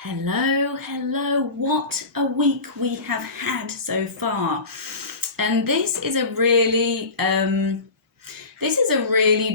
Hello. What a week we have had so far. And this is a really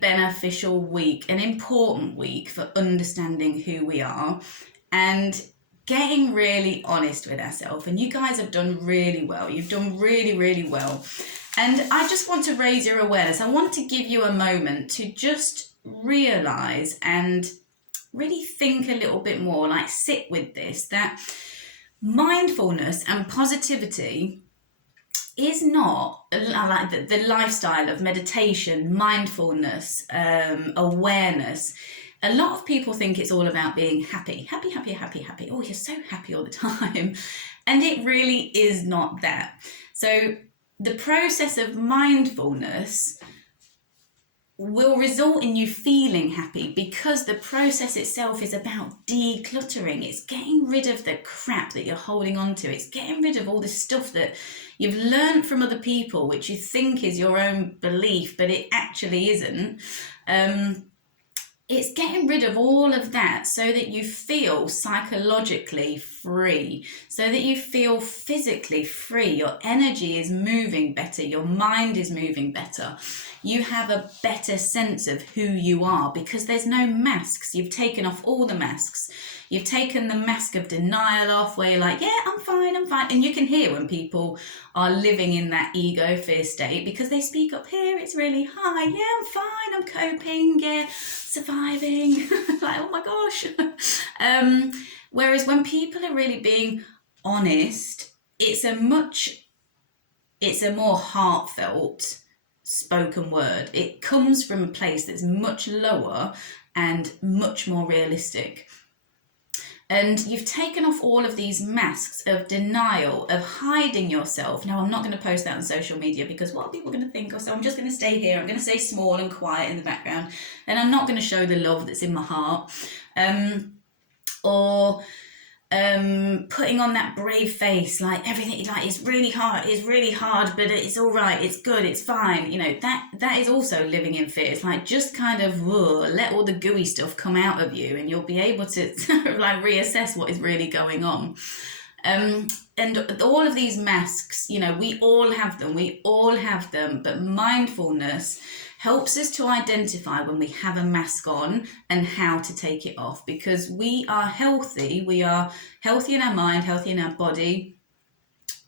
beneficial week, an important week for understanding who we are and getting really honest with ourselves. And you guys have done really well. You've done really well. And I just want to raise your awareness. I want to give you a moment to just realize and really think a little bit more, like sit with this, that mindfulness and positivity is not like the lifestyle of meditation, mindfulness, awareness. A lot of people think it's all about being happy. Oh, you're so happy all the time. And it really is not that. So the process of mindfulness will result in you feeling happy because the process itself is about decluttering. It's getting rid of the crap that you're holding on to. It's getting rid of all the stuff that you've learned from other people, which you think is your own belief, but it actually isn't. It's getting rid of all of that so that you feel psychologically free, so that you feel physically free. Your energy is moving better. Your mind is moving better. You have a better sense of who you are because there's no masks. You've taken off all the masks. You've taken the mask of denial off where you're like, yeah, I'm fine. And you can hear when people are living in that ego fear state because they speak up here. It's really high. Yeah, I'm fine. I'm coping. Yeah, surviving. Like, oh my gosh. Whereas when people are really being honest, it's a more heartfelt spoken word. It comes from a place that's much lower and much more realistic. And you've taken off all of these masks of denial, of hiding yourself. Now, I'm not going to post that on social media because what are people going to think? So I'm just going to stay here. I'm going to stay small and quiet in the background. And I'm not going to show the love that's in my heart. Or putting on that brave face, like everything, like it's really hard, but it's all right, it's good, it's fine. You know, that is also living in fear. It's like just kind of let all the gooey stuff come out of you and you'll be able to sort of like reassess what is really going on. And all of these masks, you know, we all have them, but mindfulness helps us to identify when we have a mask on and how to take it off, because we are healthy in our mind, healthy in our body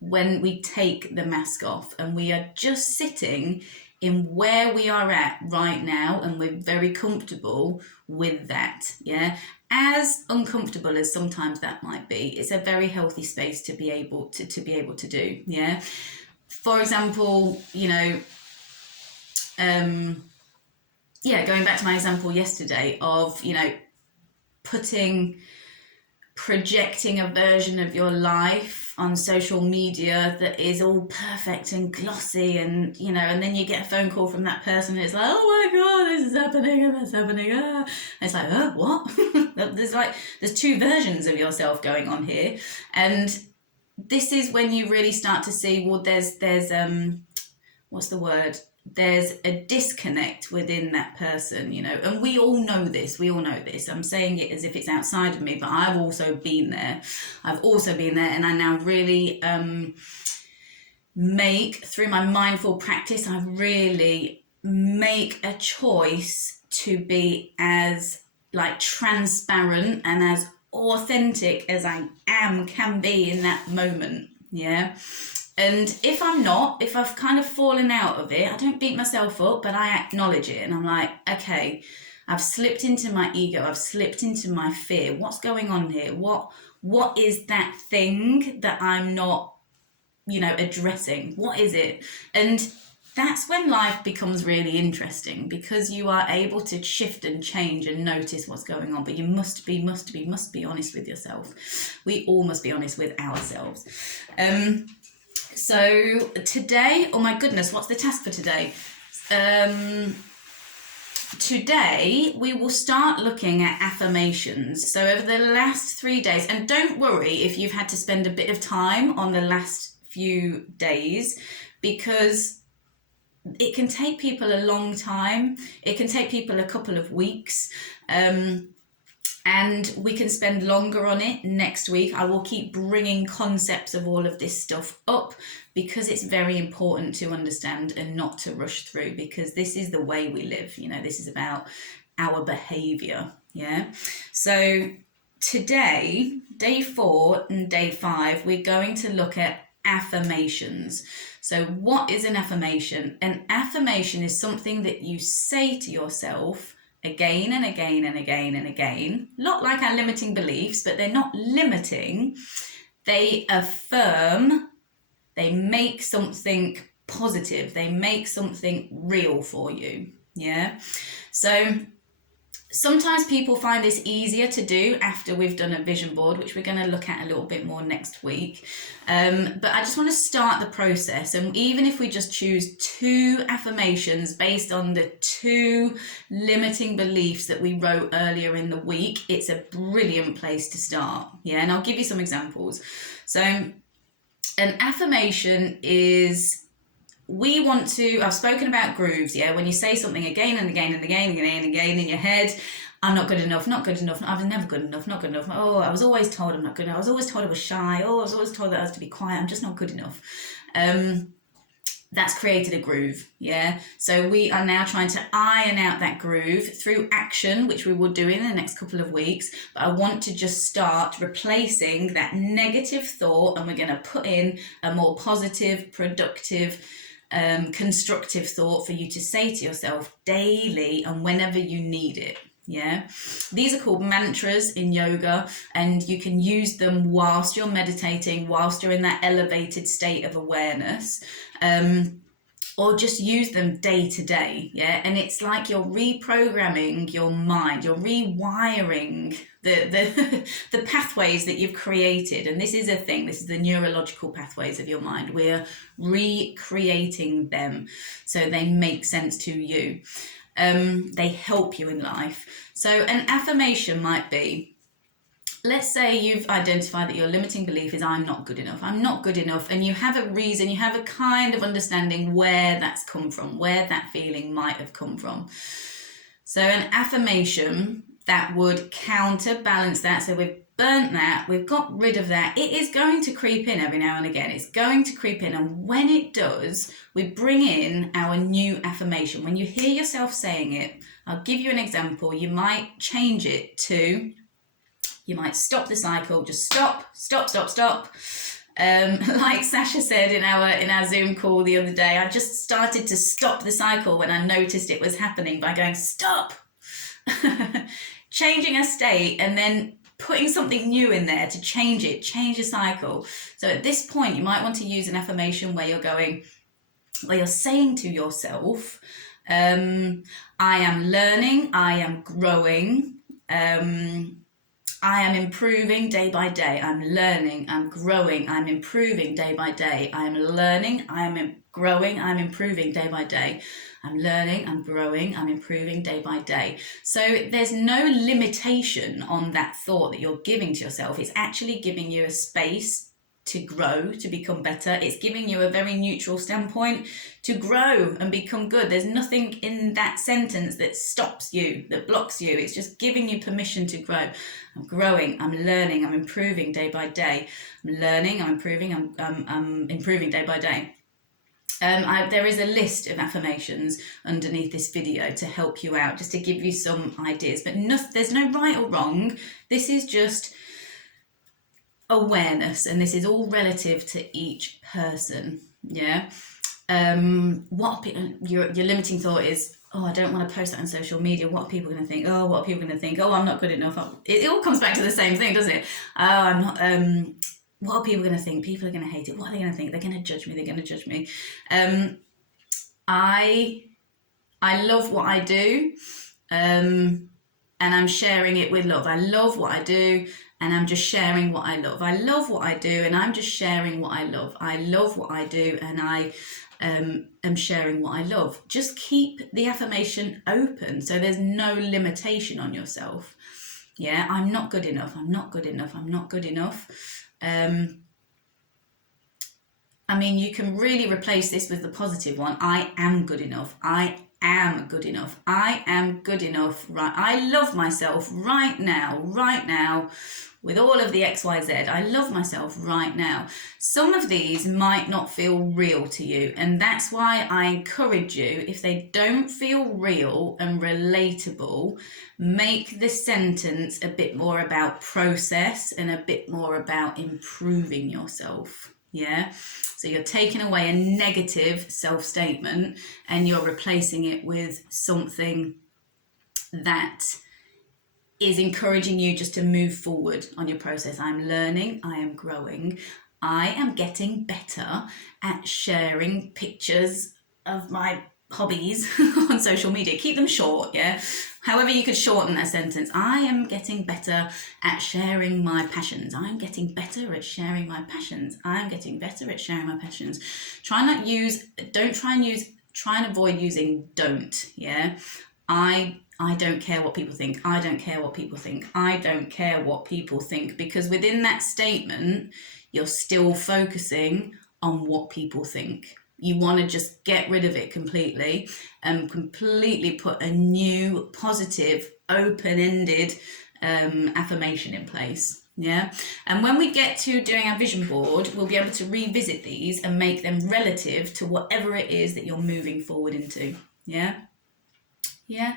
when we take the mask off and we are just sitting in where we are at right now and we're very comfortable with that. Yeah, as uncomfortable as sometimes that might be, it's a very healthy space to be able to do. Yeah, for example, you know, going back to my example yesterday of, you know, projecting a version of your life on social media that is all perfect and glossy, and, you know, and then you get a phone call from that person and it's like, oh my God, this is happening and that's happening. And it's like, what? there's two versions of yourself going on here. And this is when you really start to see, well, there's what's the word? There's a disconnect within that person, you know, and we all know this. I'm saying it as if it's outside of me, but I've also been there. And I now really through my mindful practice, I really make a choice to be as like transparent and as authentic as I can be in that moment. Yeah. And if I've kind of fallen out of it, I don't beat myself up, but I acknowledge it. And I'm like, okay, I've slipped into my ego. I've slipped into my fear. What's going on here? What is that thing that I'm not, you know, addressing? What is it? And that's when life becomes really interesting, because you are able to shift and change and notice what's going on. But you must be honest with yourself. We all must be honest with ourselves. So today, oh my goodness, what's the task for today? Today we will start looking at affirmations. So over the last 3 days, and don't worry if you've had to spend a bit of time on the last few days, because it can take people a long time. It can take people a couple of weeks. And we can spend longer on it next week. I will keep bringing concepts of all of this stuff up because it's very important to understand and not to rush through, because this is the way we live. You know, this is about our behavior. Yeah. So today, day 4 and day 5, we're going to look at affirmations. So what is an affirmation? An affirmation is something that you say to yourself again and again and again and again. Not like our limiting beliefs, but they're not limiting. They affirm, they make something positive, they make something real for you. Yeah. So sometimes people find this easier to do after we've done a vision board, which we're going to look at a little bit more next week. But I just want to start the process. And even if we just choose 2 affirmations based on the 2 limiting beliefs that we wrote earlier in the week, it's a brilliant place to start. Yeah, and I'll give you some examples. So an affirmation is, we want to, I've spoken about grooves, yeah, when you say something again and again and again and again and again in your head, I'm not good enough, not good enough, I was never good enough, not good enough, oh, I was always told I'm not good enough, I was always told I was shy, oh, I was always told that I was to be quiet, I'm just not good enough. That's created a groove, yeah? So we are now trying to iron out that groove through action, which we will do in the next couple of weeks. But I want to just start replacing that negative thought, and we're going to put in a more positive, productive, constructive thought for you to say to yourself daily and whenever you need it. Yeah, these are called mantras in yoga, and you can use them whilst you're meditating, whilst you're in that elevated state of awareness, or just use them day to day. Yeah, and it's like you're reprogramming your mind, you're rewiring the pathways that you've created. And this is a thing, this is the neurological pathways of your mind. We're recreating them so they make sense to you. They help you in life. So an affirmation might be, let's say you've identified that your limiting belief is I'm not good enough. I'm not good enough. And you have a reason, you have a kind of understanding where that's come from, where that feeling might have come from. So an affirmation that would counterbalance that. So we've burnt that, we've got rid of that. It is going to creep in every now and again. It's going to creep in. And when it does, we bring in our new affirmation. When you hear yourself saying it, I'll give you an example. You might change it to, you might stop the cycle, just stop. Like Sasha said in our Zoom call the other day, I just started to stop the cycle when I noticed it was happening by going, stop. Changing a state and then putting something new in there to change it, change a cycle. So at this point, you might want to use an affirmation where you're saying to yourself, I am learning, I am growing, I am improving day by day. I'm learning, I'm growing, I'm improving day by day. I'm learning, I'm growing, I'm improving day by day. I'm learning, I'm growing, I'm improving day by day. So there's no limitation on that thought that you're giving to yourself. It's actually giving you a space to grow, to become better. It's giving you a very neutral standpoint to grow and become good. There's nothing in that sentence that stops you, that blocks you. It's just giving you permission to grow. I'm growing, I'm learning, I'm improving day by day. I'm learning, I'm improving, I'm improving day by day. There is a list of affirmations underneath this video to help you out, just to give you some ideas. But there's no right or wrong. This is just awareness, and this is all relative to each person. Yeah. What your limiting thought is, oh, I don't want to post that on social media. What are people going to think? Oh, what are people going to think? Oh, I'm not good enough. It all comes back to the same thing, doesn't it? Oh, I'm not. What are people going to think? People are going to hate it. What are they going to think? They're going to judge me. They're going to judge me. I love what I do, and I'm sharing it with love. I love what I do, and I'm just sharing what I love. I love what I do, and I'm just sharing what I love. I love what I do, and I am sharing what I love. Just keep the affirmation open so there's no limitation on yourself. Yeah, I'm not good enough. I'm not good enough. I'm not good enough. I mean, you can really replace this with the positive one. I am good enough. I am good enough. I am good enough, right? I love myself right now, with all of the XYZ. I love myself right now. Some of these might not feel real to you, and that's why I encourage you, if they don't feel real and relatable, make the sentence a bit more about process and a bit more about improving yourself. Yeah. So you're taking away a negative self-statement and you're replacing it with something that is encouraging you just to move forward on your process. I'm learning, I am growing, I am getting better at sharing pictures of my hobbies on social media. Keep them short, yeah? However you could shorten that sentence. I am getting better at sharing my passions. I'm getting better at sharing my passions. I'm getting better at sharing my passions. Try and avoid using don't, yeah? I don't care what people think. I don't care what people think. I don't care what people think. Because within that statement, you're still focusing on what people think. You want to just get rid of it completely and completely put a new, positive, open-ended affirmation in place. Yeah. And when we get to doing our vision board, we'll be able to revisit these and make them relative to whatever it is that you're moving forward into. Yeah. Yeah.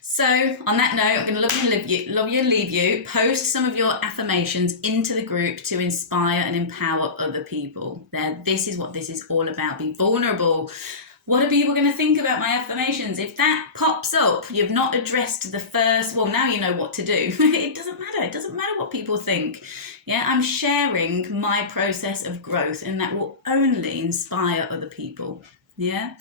So on that note, I'm going to love you and leave you. Post some of your affirmations into the group to inspire and empower other people. This is what this is all about. Be vulnerable. What are people going to think about my affirmations? If that pops up, you've not addressed the first, well, now you know what to do. It doesn't matter. It doesn't matter what people think. Yeah, I'm sharing my process of growth, and that will only inspire other people. Yeah.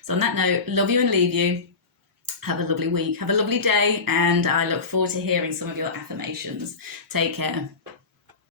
So on that note, love you and leave you. Have a lovely week, have a lovely day, and I look forward to hearing some of your affirmations. Take care.